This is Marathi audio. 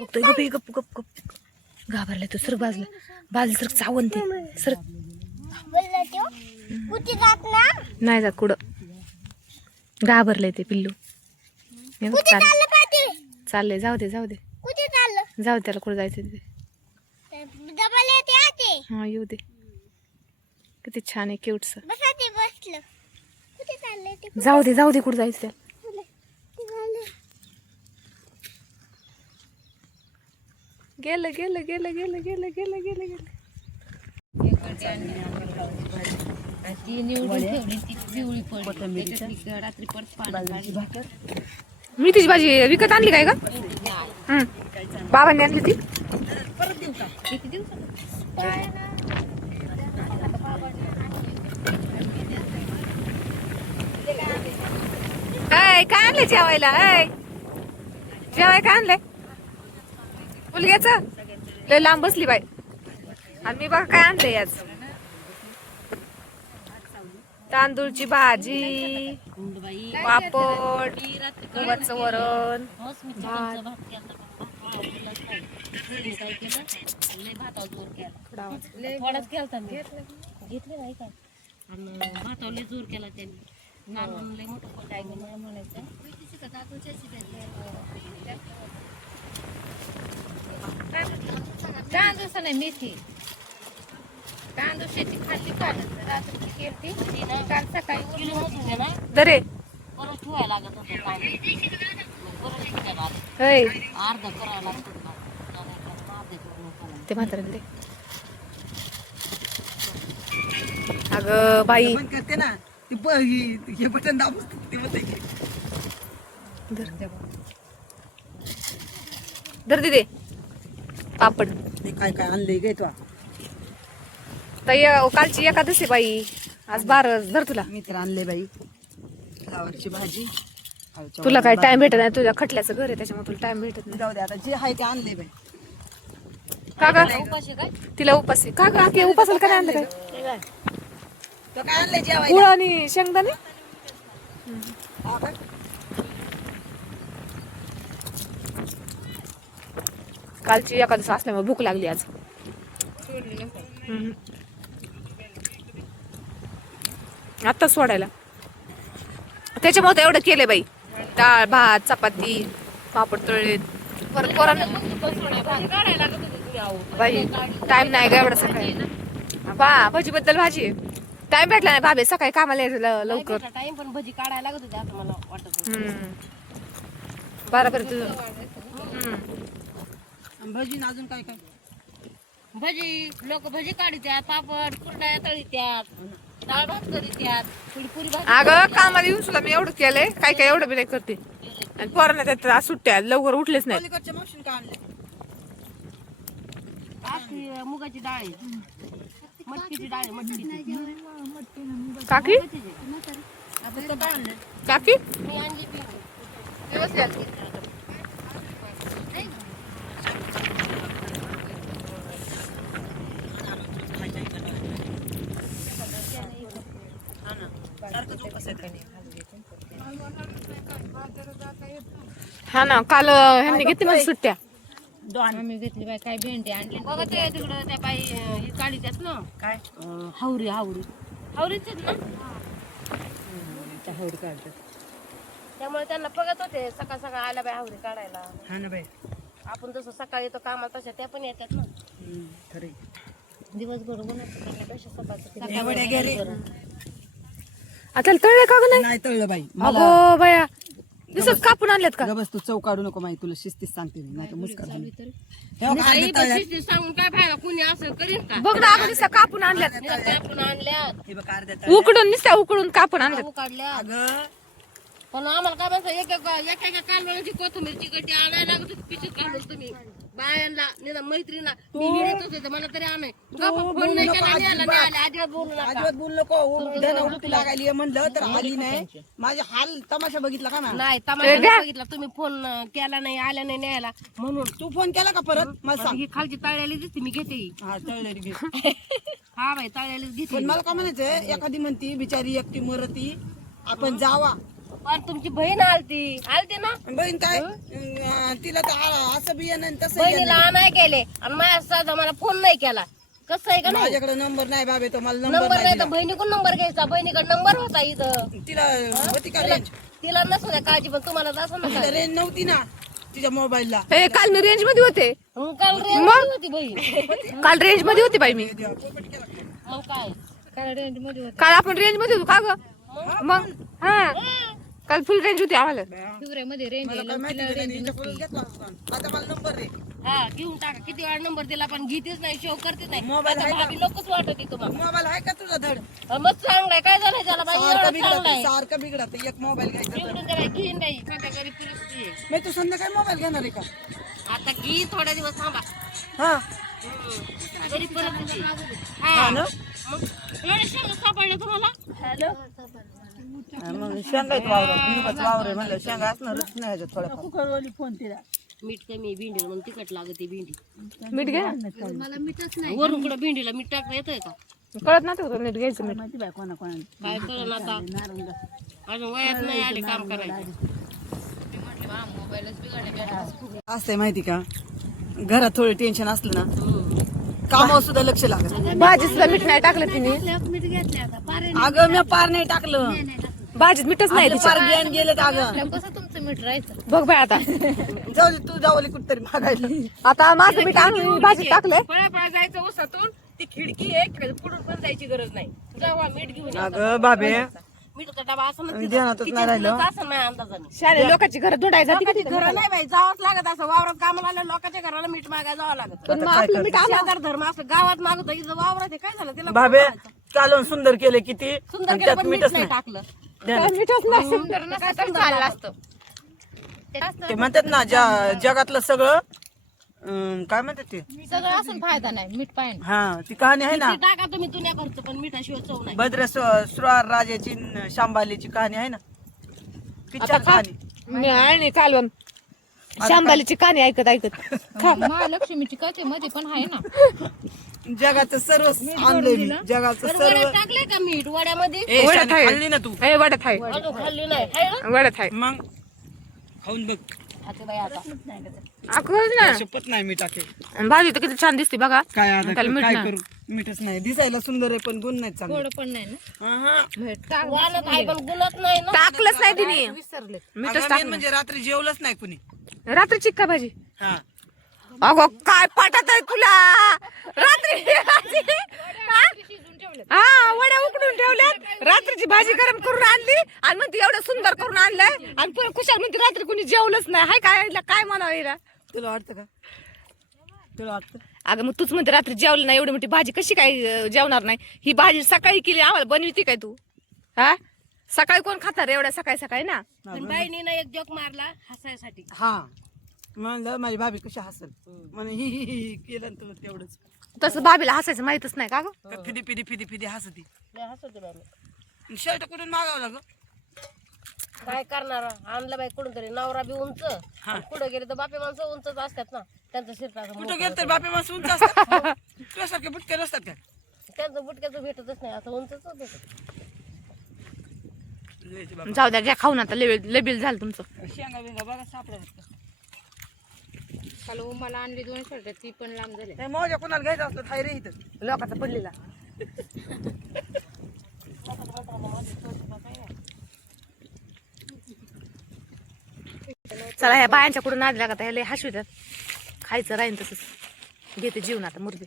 बघतोय गप गप गप गप घाबरलाय तो. सर बाजला बाजला सर चावण ते सर नाही जात कुठं. घाबरलंय ते पिल्लू. चाललंय जाऊ दे जाऊ दे जाऊ दे त्याला कुठं जायचं ते. हा येऊ दे. किती छान आहे क्यूटस. जाऊ दे जाऊ दे कुठं जायचं त्याला. गेलं गेलं गेलं गेलं गेलं गेलं गेलं गेलं. मी तिची भाजी विकत आणली काय का? बाबांनी आणली ती. काय आणलंय जेवायला? जेवाय काय आणलंय? मुलग्याच लय लांब बसली बाई. आणि मी बघा काय आणलंय आज. तांदूळची भाजी, पापड, गव्हाचं वरण, भात. थोडाच केलता मी घेतले नाही का भातावले जोर केला त्यांनी. नारळ लय मोठं काय म्हणायचं. तांदूळ नाही मेथी. तांदूळ शेती खाल्ली काल रात्री केली काल सकाळी किलो होती ना दरे परत ठेवायला लागत होतं तांदूळ. परत ठेवायला अर्धा करावं लागतं ते म्हातारे दे. अगं बाई करते ना हे बटन दाबून ते होते. धर दे पापड. काय काय आणले गे तू? कालची एकादशी बाई आज 12 धर तुला. मी तर आणले बाई फ्लावरची भाजी. तुला काय टाइम भेटत नाही. तुझ्या खटल्याचं घर आहे त्याच्यामुळे तुला टाइम भेटत नाही. जाऊ दे आता जे आहे ते आणले बाई. का ग उपाशी काय तिला उपास आहे का ग? उपासाला काय आणलं काय? तो काय आणले जेवायला? गुळ आणि शेंगदाणे. कालची एकादशी असल्यामुळे भूक लागली आज. आत्ताच सोडायला त्याच्यामुळे तर एवढं केलंय बाई. डाळ भात चपाती पापड तळले. परत पोरांना बाई टाइम नाही का एवढा सकाळी. भाजी बद्दल भाजी टाइम भेटला नाही. भाभे सकाळी कामाला यायचं लवकर. टाइम पण भजी काढायला लागत होते आता मला वाटत. बरोबर तुझं. भजी अजून काय काय? भजी लोक भजी काढतात पापड कुरड्या तळीत्यात डाळ भात करीत्यात पुरी भाजी. अगं कामाला येऊन सुद्धा मी एवढं केलंय. काय काय एवढं बी नाही करते. आणि पोरांना त्यात आज सुट्ट्या लवकर उठलेच नाही. पलीकडच्या मावशीने काय आणले? अशी मुगाची डाळ आहे मटकीची डाळ आहे मटकीची. काकी आता तो काय आणलं? काकी मी आणली बी. हा ना काल ह्यांनी घेतली माझी सुट्ट्या. आम्ही घेतली बाई काय भेंडी आणली बघा ते तिकडं त्या बाई ही काढीतात ना काय हावरी हावरी हावरीच ना हावरी काढतात. त्यामुळे त्यांना बघत होते सकाळ सकाळ आल्या बाई हावरी काढायला. हा ना बाई आपण जसं सकाळी येतो कामाला तशा त्या पण येतात ना. खरे दिवसभर उन्हाचं करण्यापेक्षा सकाळचं आता तळले का ग? नाही तळलं बाई. अगो बाया दिसत कापून आणल्यात का? बस तू चव काढू नको माहिती. तुला शिस्तीच सांगते मी नाही तर मुस्कर सांगून काय फायदा कुणी असं करेल का? बघ ना अगं दिसत कापून आणल्यात. आपण आणल्यात हे बघ अर्ध्या उकडून दिसत्या उकडून कापून आणल्यात. काढल्या अगं पण आम्हाला काय म्हणतो एका कालवणाची कोथिंबीरची गड्डी आणायला लागत होती पिशवीत घालून तुम्ही बायांना निदान मैत्रीला मी हिरीत होते मला तरी आणाय फोन नाही केला न्यायला नाही आले अजिबात बोलू नका. अजिबात बोल नको. धन उलटू लागायली म्हणलं तर आली नाही. माझा हाल तमाशा बघितला का ना? नाही तमाशा बघितला तुम्ही फोन केला नाही आल्या नाही न्यायला म्हणून. तू फोन केला का परत? मला सांग. ही खालची तळलेली दिसते मी घेते ही. हा तळलेली घे. हा बाई तळलेलीच घेते. पण मला काय म्हणायचंय एखादी म्हणती बिचारी एकटी मरती आपण जावा पण तुमची बहीण आलती ना बहीण काय तिला तर असं बी येणं आणि तसं बहिणीला आणाय गेले आणि माझ्या साधा मला फोन नाही केला. कसं आहे का नाही माझ्याकडे नंबर नाही बाबे तो मला नंबर नंबर नाही तर बहिणीकडून नंबर घ्यायचा. बहिणीकडे नंबर होता इथं. तिला होती का रेंज तिला नसू द्या काळजी पण तुम्हाला असं ना तिला रेंज नव्हती ना तिच्या मोबाईलला. हे काल मी रेंज मध्ये होते. काल रेंज होती बहीण. काल रेंज मध्ये होती बाई मी. मग काय काल आपण रेंज मध्ये होतो का ग? मग हा काल फुल रेंज होती आम्हाला. मला काय माहिती नाही, त्यांनी हिच्याकडून घेतला असता. आता मला नंबर दे. हा घेऊन टाका. किती वेळा नंबर दिला पण घेतेच नाही, शेव करतेच नाही. मोबाईल आहे का? भाभी लोकच वाटत तुम्हाला. मोबाईल आहे का तुझा धड? मग चांगलाय काय झालंय त्याला बाई सारखं एवढं बिघडत चांगलाय. सारखं बिघडत एक मोबाईल घ्यायचा तर. निवडून द्यायला घेईन नाही सध्या घरी परिस्थिती आहे. मी तू संध्याकाळी मोबाईल घेणार आहे का? आता घे थोड्या दिवस थांबा. हा घरी परिस्थिती हा ना? मग एवढे शेंगा सापडले तुम्हाला. हॅलो मग शेंगा आहेत वावरात भिंगाचं वावर आहे म्हणलं शेंगा असणारच नाही ह्याच्यात थोड्या. मीठ कमी भेंडीला म्हणून तिखट लागते भेंडी. मीठ घे. वरून कुठं भेंडीला मीठ टाकता येतंय का? कळत ना तुला नीट घ्यायचं मीठ. काय कळलं आता अजून वयात नाही आले काम करायचं. असतंय माहिती का घरात थोडं टेन्शन असलं ना कामावर सुद्धा लक्ष लागत. भाजीत सुद्धा मीठ नाही टाकलं तिने. अगं मी पार नाही टाकलं. भाजीत मीठच नाही आपले पार गेन गेलेत अगं. बघ बाय आता. जाऊ दे तू जाऊ कुठतरी मागायला. आता माझं मीठ आणून भाजीत टाकलंय. पळा जायचं उसातून ती खिडकी आहे पुढून पण जायची गरज नाही. जेव्हा मीठ घेऊन या. अगं बाबे मीठ डबा असं ध्यानातच नाही राहिलं. असं नाही अंदाजाने. शाळे लोकांची घर धुंडायचं लोकांची घरं नाही बाई जावंच लागत असं वावरात कामाला आलं लोकांच्या घराला मीठ मागायला जावं लागत. पण मग आपलं मीठ शेजार धर्म असं गावात मागत इथं वावरात आहे, काय झालं तिला बाबे चालून सुंदर केले किती सुंदर आणि केलं त्यात पण मीठ मीठच नाही नाही. टाकलं. मीठच नाही. चाललं असतं. ते म्हणतात ना जगातलं सगळं काय म्हणतात ते सगळं असून फायदा नाही मीठ पाहिजे. हा ती कहाणी आहे ना टाका तुम्ही दुनिया करतो पण मिठाशिवाय चव नाही. भद्र सुरार राजाची न शांबालीची कहाणी आहे ना पिक्चर कहाणी. मी आणि कालवण शांबालीची कहाणी ऐकत महालक्ष्मीची कथे मध्ये पण आहे ना. जगाचं सर्व आणलंय मी जगाचं सर्व. वड्यात टाकले का मीठ वड्यामध्ये? ए, वड्यात शाने, आहे. खाल्ली ना तू ए वड्यात आहे. अजून खाल्ली नाही आहे ना? वड्यात आहे. मग खाऊन बघ आता बाई आता अकलच ना. शपथ नाही मी टाकेल आणि भाजी तर किती छान दिसते बघा. काय आता त्याला मीठ काय नाही. करू मीठच नाही दिसायला सुंदर आहे पण गुण नाही चांगलं. पण नाही ना अहं. वालत आहे पण गुणत नाही ना. टाकलंच नाही तिने. विसरले. मीठच अगं, main टाकलं. म्हणजे रात्री जेवलंच नाही कुणी. रात्रीची का भाजी? हा अगो काय पाठात आहे तुला रात्री भाजी? हा वड्या उकडून ठेवल्यात रात्रीची भाजी गरम करून आणली आणि म्हणते एवढं सुंदर करून आणलंय आणि पुन्हा खुशाल म्हणते रात्री कुणी जेवलंच नाही हाय काय हिला काय म्हणावं हिला? तुला वाटतं का तुला वाटतं अगं मग तूच म्हणते रात्री जेवलं नाही एवढी मोठी भाजी कशी काय जेवणार नाही? ही भाजी सकाळी केली आम्हाला बनविती काय तू? हा सकाळी कोण खातात एवढ्या सकाळी सकाळी ना? पण बाईनीनं एक जोक मारला हसायसाठी. हा म्हणलं माझी भाभी कशी हसल म्हणे ही केलं ना तुला तेवढंच तसं भाभीला हसायचं माहितच नाही का गं? का फिदी फिदी फिदी फिदी हसती लय हसवते बाई. शर्ट कुठून मागावं लागं काय करणार आणलं बाई कुठून तरी नवरा बी उंच कुठं गेले तर बापे माणसं उंचच असतात ना त्यांचं शिरता कुठं गेलं तर बापे माणसं उंच असतात तुझ्यासारखे बुटके नसतात का त्यांचं बुटक्याचं भेटतच नाही असं उंचच भेटत. जाऊ द्या घ्या खाऊन आता लेबिल झालं तुमचं. शेंगा बिंगा बघा सापडत काल मला आणली 2 शर्ट ती पण लांब झाली. मौजा कोणाला घ्यायचं असलं थाय रे इथं लोकांचा पडलेला. चला ह्या बायांच्या कुठून नाद लागत ह्या लय हसवितात खायचं राहीन तसंच घेते जीवन आता मुर्दे.